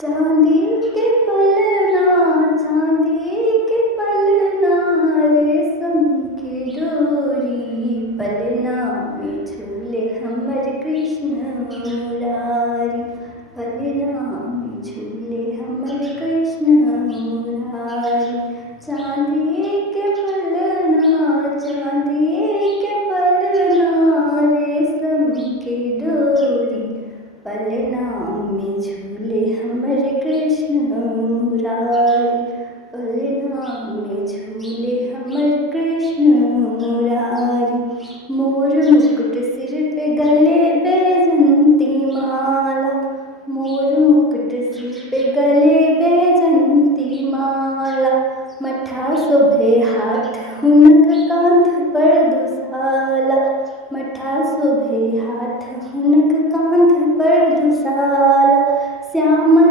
चांदी के पलना, चांदी के पलना, रेशम की डोरी पलना में झूले हमर कृष्ण मुरारी, पलना में झूले हमर कृष्ण मुरारी। चांदी के पलना, चांदी के पलना, रेशम की डोरी पलना में झूले हमर कृष्ण मुरारी, पलना में झूले हमर कृष्ण मुरारी। मोर मुकुट सिर पे गले बैजंती माला, मोर मुकुट सिर पे गले बैजंती माला, मठा शोभे हाथ हुनक कांध पर दुशाला, मठा शोभे हाथ हुनक कांध पर दुशाला। श्यामल